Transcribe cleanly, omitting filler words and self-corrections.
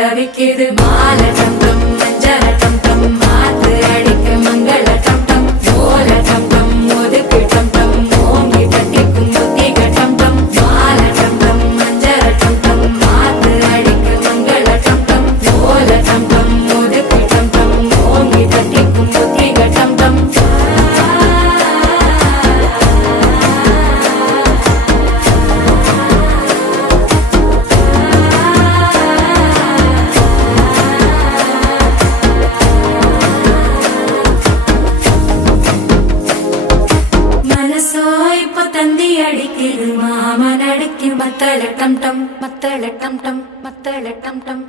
தவிக்குது மாலை டம் டம் மஞ்சள டம் டம் மாத்து அடிக்க மங்கள டம் டம் ஓல டம் டம் ஒதுக்கு டம் டம் ஓங்கி தட்டிக்கும் புத்திக டம் டம் மாலை டம் டம் மஞ்சள டம் டம் மாத்து அடிக்க மங்கள டம் டம் ஓல டம் டம் ஒதுக்கு டம் டம் ஓங்கி தட்டிக்கும் புத்திக டம் டம் தந்தி அடிக்குது மாமன் அடிக்கு மத்தள டம் டம் மத்தள டம் டம் மத்தள டம் டம்